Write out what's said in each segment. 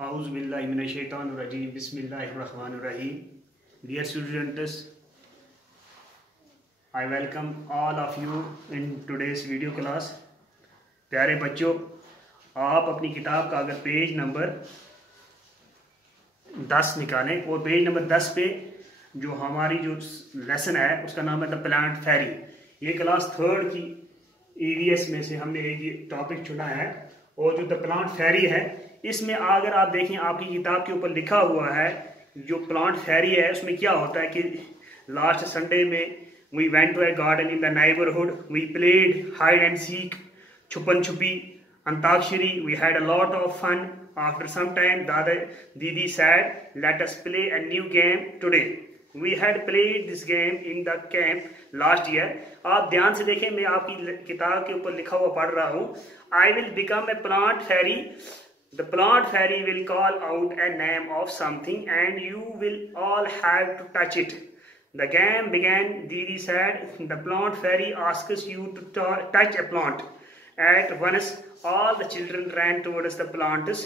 Auzubillahiminash-shaytanir-rajim. Bismillahir-rahmanir-rahim. Dear students, I welcome all of you in today's video class. प्यारे बच्चों, आप अपनी किताब का अगर पेज नंबर 10 निकालें और पेज नंबर 10 पे जो हमारी जो लेसन है उसका नाम है द प्लांट फेरी। ये क्लास 3 की EVS में से हमने एक टॉपिक चुना है और जो द प्लांट फेरी है इसमें अगर आप देखें आपकी किताब के ऊपर लिखा हुआ है जो प्लांट फेरी है उसमें क्या होता है कि लास्ट संडे में we went to a garden in the neighbourhood, we played hide and seek, chhupan chhupi, antakshari, we had a lot of fun. After some time didi said let us play a new game today. We had played this game in the camp last year. आप ध्यान से देखें, मैं आपकी किताब के ऊपर लिखा हुआ पढ़ रहा हूँ. I will become a plant fairy. The plant fairy will call out a name of something and you will all have to touch it. The game began, Didi said. The plant fairy asks you to touch a plant. At once, all the children ran towards the plants.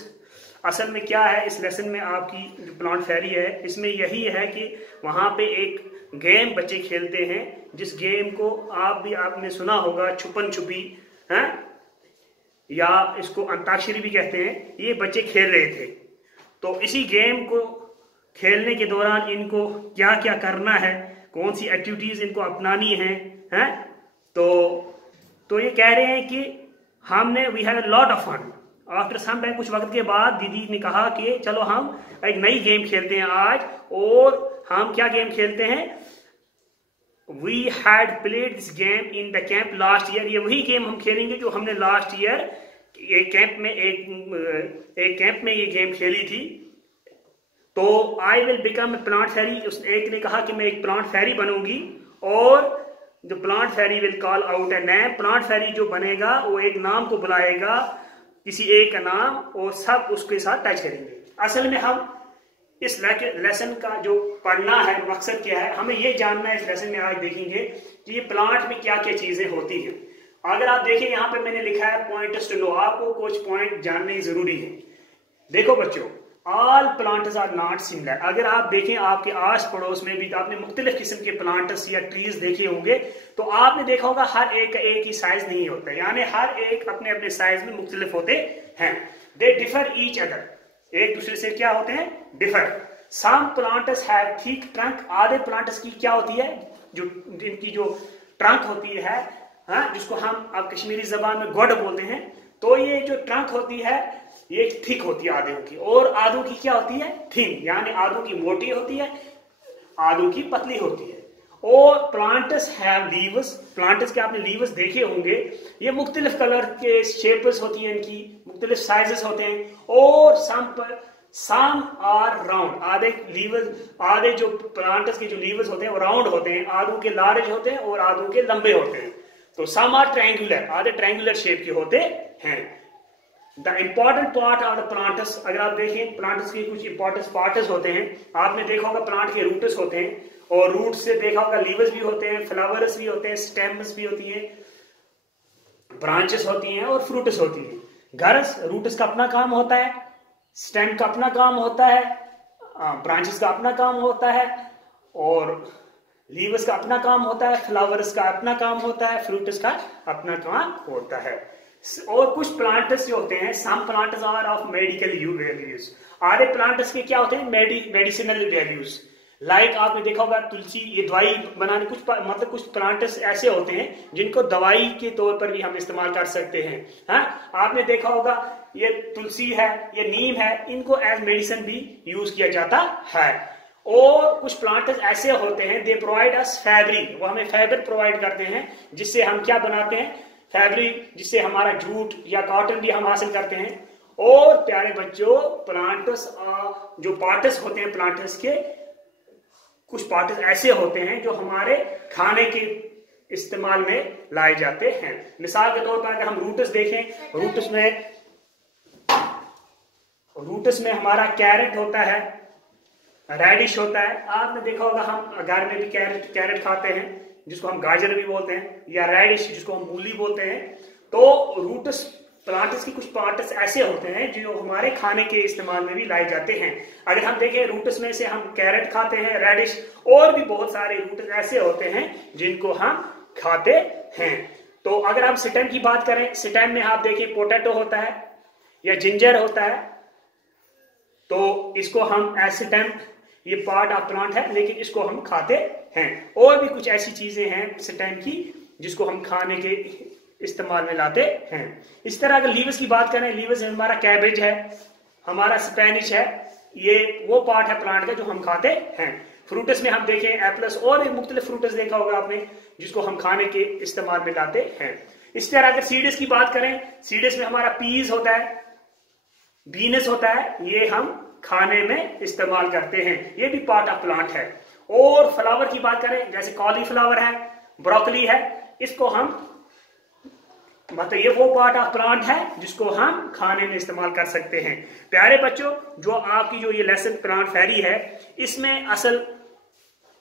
असल में क्या है इस lesson में आपकी जो plant फेरी है इसमें यही है कि वहाँ पे एक गेम बच्चे खेलते हैं जिस गेम को आपने सुना होगा, छुपन छुपी है या इसको अंताक्षरी भी कहते हैं. ये बच्चे खेल रहे थे. तो इसी गेम को खेलने के दौरान इनको क्या क्या करना है, कौन सी एक्टिविटीज इनको अपनानी है, हैं? तो ये कह रहे हैं कि हमने we had a lot of fun. After some time, कुछ वक्त के बाद दीदी ने कहा कि चलो हम एक नई गेम खेलते हैं आज. और हम क्या गेम खेलते हैं? We had played this game in the camp last year. ये वही गेम हम खेलेंगे जो हमने लास्ट ईयर एक कैंप में ये गेम खेली थी. तो I will become a plant fairy. उस एक ने कहा कि मैं एक प्लांट फेरी बनूंगी और जो plant fairy will call out a name. Plant fairy जो बनेगा वो एक नाम को बुलाएगा, किसी एक का नाम, और सब उसके साथ टच करेंगे. असल में हम इस लेसन का जो पढ़ना है मकसद क्या है, हमें ये जानना है. इस लेसन में आज देखेंगे कि ये प्लांट में क्या क्या चीजें होती हैं. अगर आप देखें यहाँ पे मैंने लिखा है पॉइंट्स टू नो. आपको कुछ पॉइंट जानने जरूरी है. देखो बच्चों, all plants are not similar. अगर आप देखें आपके आस पड़ोस में भी तो आपने मुख्तलिफ किस्म के प्लांट्स या ट्रीज देखे होंगे. तो आपने देखा होगा हर एक का एक ही साइज नहीं होता, यानी हर एक अपने अपने साइज में मुख्तलिफ होते हैं. They differ each other. एक दूसरे से क्या होते हैं? Differ. Some plants have thick trunk. आधे प्लांट्स की क्या होती है, जो इनकी जो ट्रंक होती है, जिसको हम अब कश्मीरी जबान में गोड बोलते हैं. तो ये जो ट्रंक होती है ये थिक होती है आधों की, और आधों की क्या होती है? थिन. यानी आधों की मोटी होती है, आधों की पतली होती है. और प्लांट्स हैव लीव्स. प्लांट्स के आपने लीव्स देखे होंगे. ये मुख्तलिफ कलर के शेप्स होती हैं, इनकी मुख्तलिफ साइजेस होते हैं. और सम आर राउंड. आधे जो प्लांट्स के जो लीव्स होते हैं वो राउंड होते हैं, आधों के लार्ज होते हैं और आधों के लंबे होते हैं. तो सम आर ट्रायंगुलर. आधे ट्रायंगुलर शेप के होते हैं. The important part of the plants. अगर आप देखें प्लांट्स के कुछ इंपॉर्टेंट पार्ट्स होते हैं. आपने देखा होगा प्लांट के रूट्स होते हैं, और रूट से देखा होगा लीव्स भी होते हैं, फ्लावर्स भी होते हैं, स्टेम्स भी होती हैं, ब्रांचेस होती हैं और फ्रूट्स होती हैं. गर्स रूट्स का अपना काम होता है, स्टेम का अपना काम होता है, ब्रांचेस का अपना काम होता है, और लीव्स का अपना काम होता है, फ्लावर्स का अपना काम होता है, फ्रूट्स का अपना काम होता है. और कुछ प्लांट्स जो होते हैं, some plants are of medical values. आधे प्लांट्स के क्या होते हैं? Medicinal values. लाइक आपने देखा होगा तुलसी, ये दवाई बनाने मतलब कुछ प्लांट्स ऐसे होते हैं जिनको दवाई के तौर पर भी हम इस्तेमाल कर सकते हैं. आपने देखा होगा ये तुलसी है, ये नीम है, इनको एज मेडिसिन भी यूज किया जाता है. और कुछ प्लांट्स ऐसे होते हैं, दे प्रोवाइड अस फैब्रिक. वो हमें फैब्रिक प्रोवाइड करते हैं जिससे हम क्या बनाते हैं? फैब्रिक, जिससे हमारा जूट या कॉटन भी हम हासिल करते हैं. और प्यारे बच्चों, प्लांट्स जो पार्ट्स होते हैं प्लांट्स के, कुछ पार्ट्स ऐसे होते हैं जो हमारे खाने के इस्तेमाल में लाए जाते हैं. मिसाल के तौर पर अगर हम रूट्स देखें, रूट्स में हमारा कैरेट होता है, रेडिश होता है. आपने देखा होगा हम घर में भी कैरेट खाते हैं जिसको हम गाजर भी बोलते हैं, या रेडिश जिसको हम मूली बोलते हैं. तो रूट्स प्लांट्स की कुछ पार्ट्स ऐसे होते हैं जो हमारे खाने के इस्तेमाल में भी लाए जाते हैं। अगर हम देखें रूट्स में से हम कैरेट खाते हैं, रेडिश, और भी बहुत सारे रूट्स ऐसे होते हैं जिनको हम खाते हैं। तो अगर हम स्टेम की बात करें, स्टेम में आप देखिए पोटैटो होता है या जिंजर होता है, तो इसको हम एज स्टेम, ये पार्ट ऑफ प्लांट है लेकिन इसको हम खाते हैं। और भी कुछ ऐसी चीजें हैं स्टेम की जिसको हम खाने के इस्तेमाल में लाते हैं। इस तरह अगर लीव्स की बात करें, लीव्स हमारा कैबेज है, हमारा स्पेनिश है, ये वो पार्ट है प्लांट का जो हम खाते हैं। फ्रूट्स में हम देखें एप्पल्स और भी मुख्तलिफ फ्रूट्स देखा होगा आपने जिसको हम खाने के इस्तेमाल में लाते हैं। इस तरह अगर सीड्स की बात करें, सीड्स में हमारा पीज होता है, बीन्स होता है, ये हम खाने में इस्तेमाल करते हैं, ये भी पार्ट ऑफ प्लांट है। और फ्लावर की बात करें, जैसे कॉलीफ्लावर है, ब्रोकली है, इसको हम मतलब ये वो पार्ट ऑफ प्लांट है जिसको हम खाने में इस्तेमाल कर सकते हैं। प्यारे बच्चों, जो आपकी जो ये लेसन प्लांट फेरी है, इसमें असल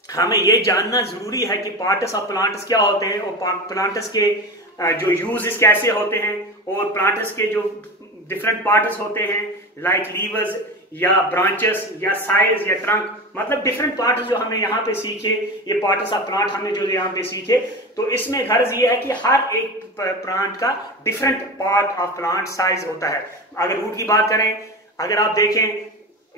हमें ये जानना जरूरी है कि पार्ट्स ऑफ प्लांट्स क्या होते हैं और प्लांट्स के जो यूजेस कैसे होते हैं, और प्लांट्स के जो डिफरेंट पार्ट्स होते हैं लाइक लीव्स या ब्रांचेस या साइड्स या ट्रंक, मतलब डिफरेंट पार्ट्स जो हमने यहाँ पे सीखे, ये पार्ट्स ऑफ प्लांट हमने जो यहाँ पे सीखे। तो इसमें गर्ज ये है कि हर एक प्लांट का different part of plant size होता है। अगर रूट की बात करें, अगर आप देखें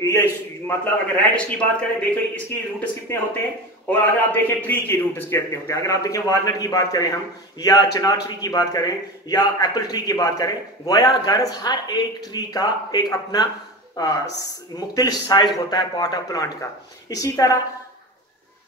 ये मतलब अगर रेडिश की बात करें, देखो इसकी रूट्स कितने होते हैं, और अगर आप देखें ट्री की रूट्स कितने होते हैं। अगर आप देखें वालनट की बात करें हम, या चिनार ट्री की बात करें, या एप्पल ट्री की बात करें, गोया गर्ज हर एक ट्री का एक अपना मुख्तलिफ साइज होता है पार्ट ऑफ प्लांट का। इसी तरह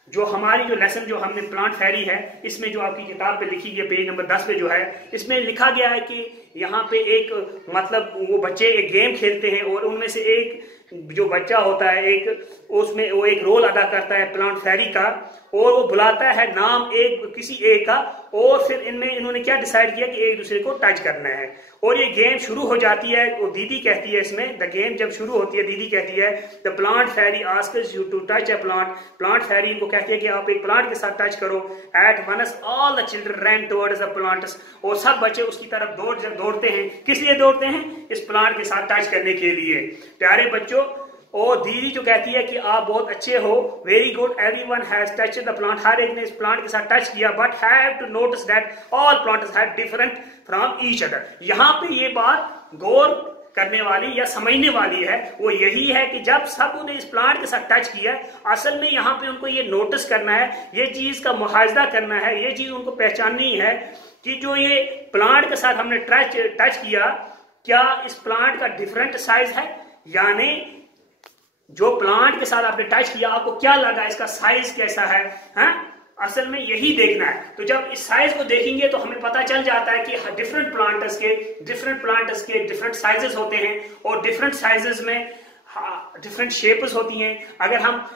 जो हमारी जो लेसन जो हमने प्लांट फेरी है, इसमें जो आपकी किताब पे लिखी गई पेज नंबर 10 पे जो है, इसमें लिखा गया है कि यहाँ पे एक मतलब वो बच्चे एक गेम खेलते हैं और उनमें से एक जो बच्चा होता है एक उसमें वो एक रोल अदा करता है प्लांट फेरी का, और वो बुलाता है नाम एक किसी एक का, और फिर इन्होंने क्या डिसाइड किया कि एक दूसरे को टच करना है, और ये गेम शुरू हो जाती है। वो दीदी कहती है इसमें, द गेम जब शुरू होती है दीदी कहती है the plant fairy asks you to touch a plant. Plant fairy इनको कहती है कि आप एक प्लांट के साथ टच करो। At once all the children run towards the plants, और सब बच्चे उसकी तरफ दौड़ते हैं। किस लिए दौड़ते हैं? इस प्लांट के साथ टच करने के लिए। प्यारे बच्चों, और दीदी जो कहती है कि आप बहुत अच्छे हो, very good, everyone has touched the plant, हर एक ने इस प्लांट के साथ टच किया, but have to notice that all plants have different from each other. यहाँ पे ये बात गौर करने वाली या समझने वाली है, वो यही है कि जब सब ने इस प्लांट के साथ टच किया, असल में यहाँ पे उनको ये नोटिस करना है, ये चीज का मुहावजा करना है, ये चीज उनको पहचाननी है कि जो ये प्लांट के साथ हमने टच किया, क्या इस प्लांट का डिफरेंट साइज है, यानी जो प्लांट के साथ आपने टच किया आपको क्या लगा, इसका साइज कैसा है, असल में यही देखना है। तो जब इस साइज को देखेंगे तो हमें पता चल जाता है कि डिफरेंट प्लांट्स के डिफरेंट साइजेस होते हैं, और डिफरेंट साइजेस में डिफरेंट शेप्स होती हैं। अगर हम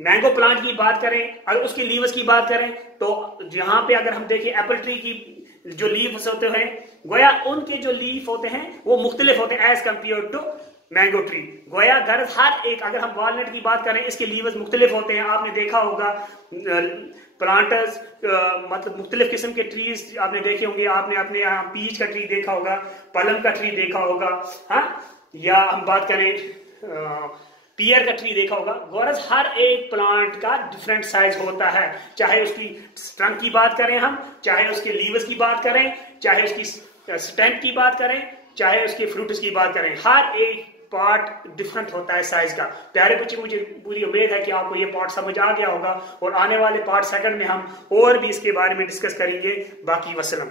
मैंगो प्लांट की बात करें, अगर उसकी लीव्स की बात करें, तो यहाँ पे अगर हम देखें एप्पल ट्री की जो लीव्स होते हैं, गोया उनके जो लीफ होते हैं वो मुख्तलिफ होते हैं as compare to mango tree. गोया गर्ज हर एक, अगर हम वॉलनट की बात करें, इसके लीव्स मुख्तलिफ होते हैं। आपने देखा होगा प्लांटर्स मतलब मुख्तलिफ किस्म के ट्रीज आपने देखे होंगे, आपने अपने यहाँ पीच का ट्री देखा होगा, पलम का ट्री देखा होगा, या हम बात करें पियर का ट्री देखा होगा। गौरज हर एक प्लांट का डिफरेंट साइज होता है, चाहे उसकी ट्रंक की बात करें हम, चाहे उसके लीव्स की बात करें, चाहे उसकी स्टेम की बात करें, चाहे उसके फ्रूट्स की बात करें, हर एक पार्ट डिफरेंट होता है साइज का। प्यारे बच्चे, मुझे पूरी उम्मीद है कि आपको ये पार्ट समझ आ गया होगा, और आने वाले पार्ट सेकंड में हम और भी इसके बारे में डिस्कस करेंगे। बाकी वसलम।